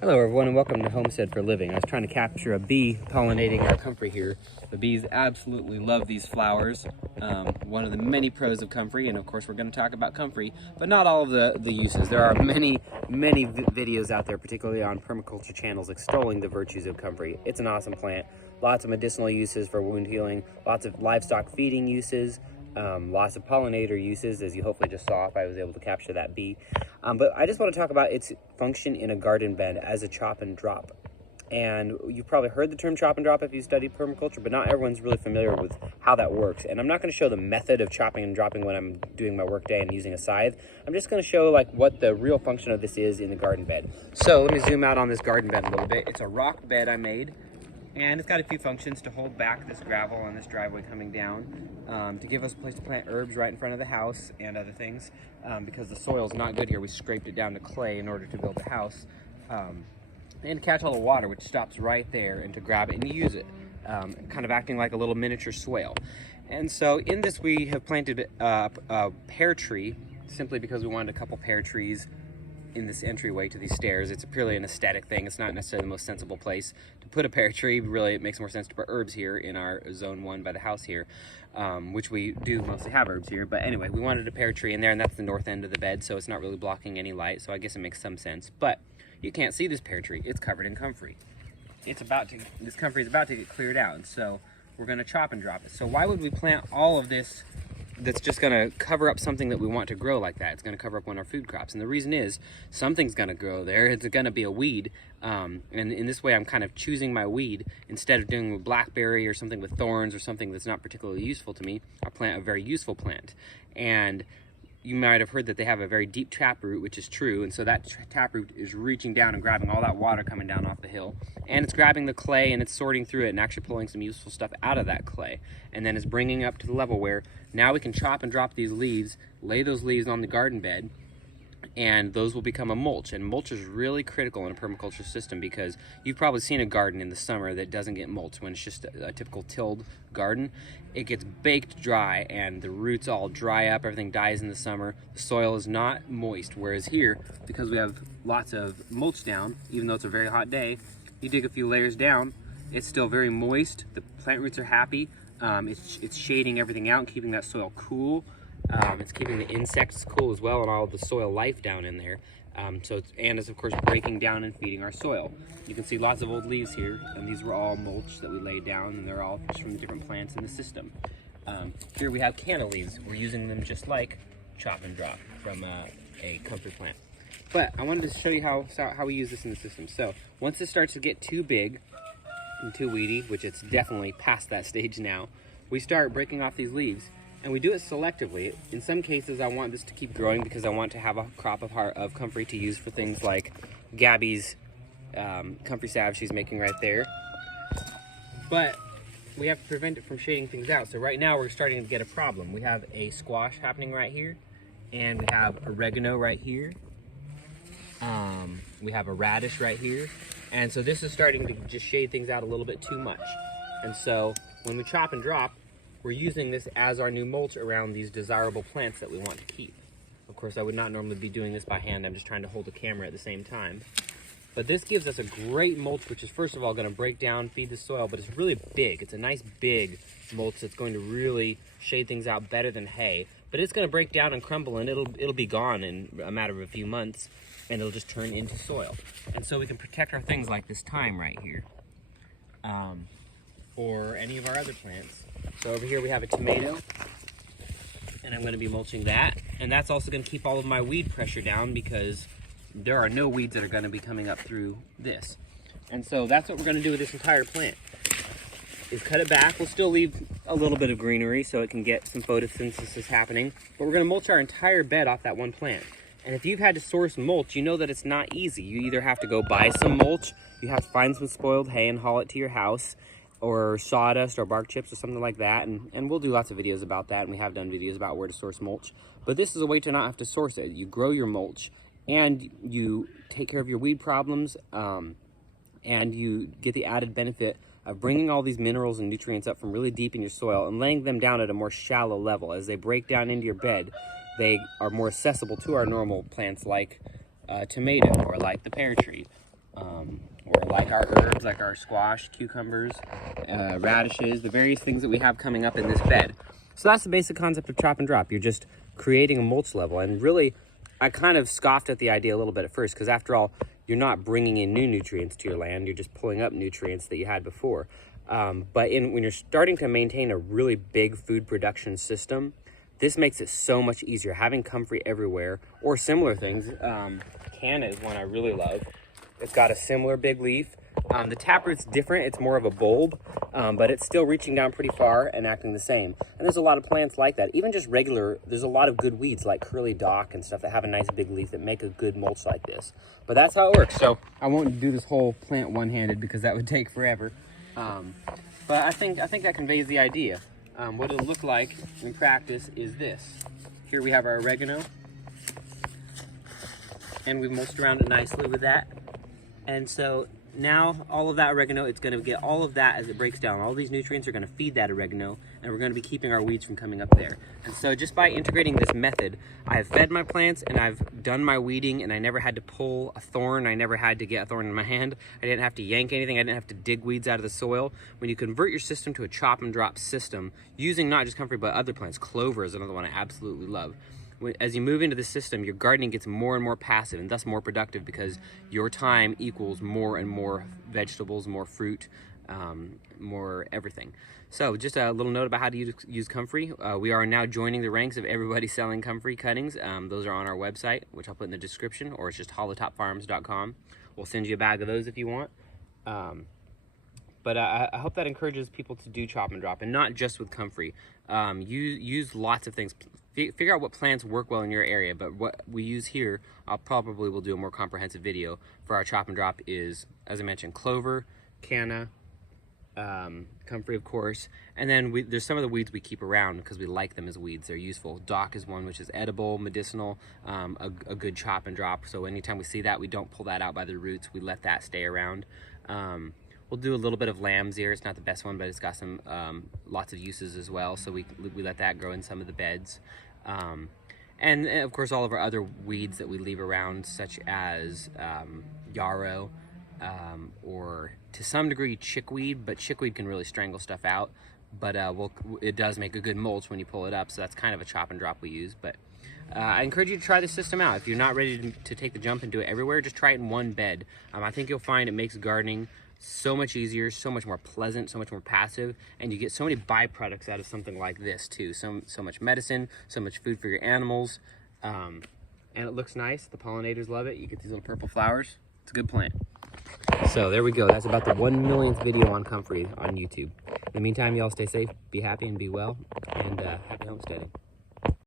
Hello everyone and welcome to Homestead for Living. I was trying to capture a bee pollinating our comfrey here. The bees absolutely love these flowers. One of the many pros of comfrey, and of course we're going to talk about comfrey, but not all of the uses. There are many videos out there, particularly on permaculture channels, extolling the virtues of comfrey. It's an awesome plant. Lots of medicinal uses for wound healing, lots of livestock feeding uses, lots of pollinator uses, as you hopefully just saw if I was able to capture that bee. But I just want to talk about its function in a garden bed as a chop and drop. And you've probably heard the term chop and drop if you studied permaculture, but not everyone's really familiar with how that works. And I'm not going to show the method of chopping and dropping when I'm doing my work day and using a scythe. I'm just going to show like what the real function of this is in the garden bed. So let me zoom out on this garden bed a little bit. It's a rock bed I made. And it's got a few functions to hold back this gravel on this driveway coming down, to give us a place to plant herbs right in front of the house and other things, because the soil's not good here. We scraped it down to clay in order to build the house, and to catch all the water, which stops right there, and to grab it and use it, kind of acting like a little miniature swale. And so in this we have planted a pear tree, simply because we wanted a couple pear trees in this entryway to these stairs. It's purely an aesthetic thing. It's not necessarily the most sensible place to put a pear tree. Really, it makes more sense to put herbs here in our zone 1 by the house here, which we do mostly have herbs here. But anyway, we wanted a pear tree in there, and that's the north end of the bed, so it's not really blocking any light, so I guess it makes some sense. But you can't see this pear tree. It's covered in comfrey. This comfrey is about to get cleared out, and so we're going to chop and drop it. So why would we plant all of this that's just going to cover up something that we want to grow like that? It's going to cover up one of our food crops. And the reason is, something's going to grow there. It's going to be a weed. And in this way, I'm kind of choosing my weed. Instead of doing a blackberry or something with thorns or something that's not particularly useful to me, I'll plant a very useful plant. And you might have heard that they have a very deep taproot, which is true. And so that taproot is reaching down and grabbing all that water coming down off the hill. And it's grabbing the clay and it's sorting through it and actually pulling some useful stuff out of that clay. And then it's bringing up to the level where now we can chop and drop these leaves, lay those leaves on the garden bed, and those will become a mulch. And mulch is really critical in a permaculture system, because you've probably seen a garden in the summer that doesn't get mulch when it's just a typical tilled garden. It gets baked dry and the roots all dry up, everything dies in the summer, the soil is not moist. Whereas here, because we have lots of mulch down, even though it's a very hot day, you dig a few layers down, it's still very moist, the plant roots are happy, it's shading everything out and keeping that soil cool. It's keeping the insects cool as well and all the soil life down in there. And it's of course breaking down and feeding our soil. You can see lots of old leaves here, and these were all mulch that we laid down, and they're all just from the different plants in the system. Here we have canna leaves. We're using them just like chop and drop from a comfrey plant. But I wanted to show you how we use this in the system. So once this starts to get too big and too weedy, which it's definitely past that stage now, we start breaking off these leaves. And we do it selectively. In some cases, I want this to keep growing because I want to have a crop of comfrey to use for things like Gabby's comfrey salve she's making right there. But we have to prevent it from shading things out. So right now we're starting to get a problem. We have a squash happening right here, and we have oregano right here. We have a radish right here. And so this is starting to just shade things out a little bit too much. And so when we chop and drop, we're using this as our new mulch around these desirable plants that we want to keep. Of course, I would not normally be doing this by hand. I'm just trying to hold the camera at the same time. But this gives us a great mulch, which is first of all going to break down, feed the soil, but it's really big. It's a nice big mulch that's going to really shade things out better than hay. But it's going to break down and crumble, and it'll be gone in a matter of a few months, and it'll just turn into soil. And so we can protect our things like this thyme right here, or any of our other plants. So over here we have a tomato, and I'm going to be mulching that. And that's also going to keep all of my weed pressure down, because there are no weeds that are going to be coming up through this. And so that's what we're going to do with this entire plant, is cut it back. We'll still leave a little bit of greenery so it can get some photosynthesis happening. But we're going to mulch our entire bed off that one plant. And if you've had to source mulch, you know that it's not easy. You either have to go buy some mulch, you have to find some spoiled hay and haul it to your house, or sawdust or bark chips or something like that, and we'll do lots of videos about that, and we have done videos about where to source mulch. But this is a way to not have to source it. You grow your mulch, and you take care of your weed problems, and you get the added benefit of bringing all these minerals and nutrients up from really deep in your soil and laying them down at a more shallow level. As they break down into your bed, they are more accessible to our normal plants like tomato or like the pear tree. or like our herbs, like our squash, cucumbers, radishes, the various things that we have coming up in this bed. So that's the basic concept of chop and drop. You're just creating a mulch level. And really, I kind of scoffed at the idea a little bit at first, because after all, you're not bringing in new nutrients to your land. You're just pulling up nutrients that you had before. But when you're starting to maintain a really big food production system, this makes it so much easier. Having comfrey everywhere, or similar things. Canna is one I really love. It's got a similar big leaf. The taproot's different. It's more of a bulb, but it's still reaching down pretty far and acting the same. And there's a lot of plants like that. Even just regular, there's a lot of good weeds like curly dock and stuff that have a nice big leaf that make a good mulch like this. But that's how it works. So I won't do this whole plant one-handed because that would take forever. But I think that conveys the idea. What it'll look like in practice is this. Here we have our oregano, and we've mulched around it nicely with that. And so now all of that oregano, it's going to get all of that as it breaks down. All these nutrients are going to feed that oregano, and we're going to be keeping our weeds from coming up there. And so just by integrating this method, I've fed my plants and I've done my weeding, and I never had to pull a thorn. I never had to get a thorn in my hand. I didn't have to yank anything. I didn't have to dig weeds out of the soil. When you convert your system to a chop and drop system, using not just comfrey but other plants, clover is another one I absolutely love. As you move into the system, your gardening gets more and more passive and thus more productive, because your time equals more and more vegetables, more fruit, more everything. So just a little note about how to use comfrey. We are now joining the ranks of everybody selling comfrey cuttings. Those are on our website, which I'll put in the description, or it's just hollowtopfarms.com. We'll send you a bag of those if you want. But I hope that encourages people to do chop and drop, and not just with comfrey. Use lots of things. Figure out what plants work well in your area, but what we use here, I'll probably will do a more comprehensive video for our chop and drop is, as I mentioned, clover, canna, comfrey, of course, and then there's some of the weeds we keep around because we like them as weeds. They're useful. Dock is one which is edible, medicinal, a good chop and drop. So anytime we see that, we don't pull that out by the roots. We let that stay around. We'll do a little bit of lamb's ear. It's not the best one, but it's got some lots of uses as well. So we let that grow in some of the beds. And of course, all of our other weeds that we leave around, such as yarrow, or to some degree chickweed, but chickweed can really strangle stuff out. But it does make a good mulch when you pull it up. So that's kind of a chop and drop we use. But I encourage you to try this system out. If you're not ready to take the jump and do it everywhere, just try it in one bed. I think you'll find it makes gardening so much easier, so much more pleasant, so much more passive, and you get so many byproducts out of something like this too. So much medicine, so much food for your animals, and it looks nice. The pollinators love it. You get these little purple flowers. It's a good plant. So there we go. That's about the 1 millionth video on comfrey on YouTube. In the meantime, y'all stay safe, be happy, and be well, and happy homesteading.